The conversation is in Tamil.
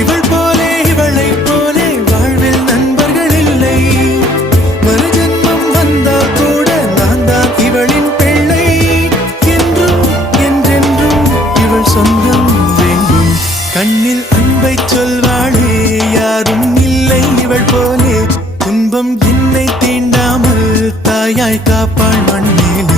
இவள் போலே இவளை போலே வாழ்வில் நண்பர்கள் இல்லை. மறு ஜென்மம் வந்தால் கூட நான் தான் இவளின் பிள்ளை. என்றும் என்றென்றும் இவள் சொந்தம் வேண்டும். கண்ணில் அன்பை சொல்வாளே யாரும் இல்லை இவள் போலே. துன்பம் என்னை தீண்டாமல் தாயாய் காப்பாள் மண்ணிலே.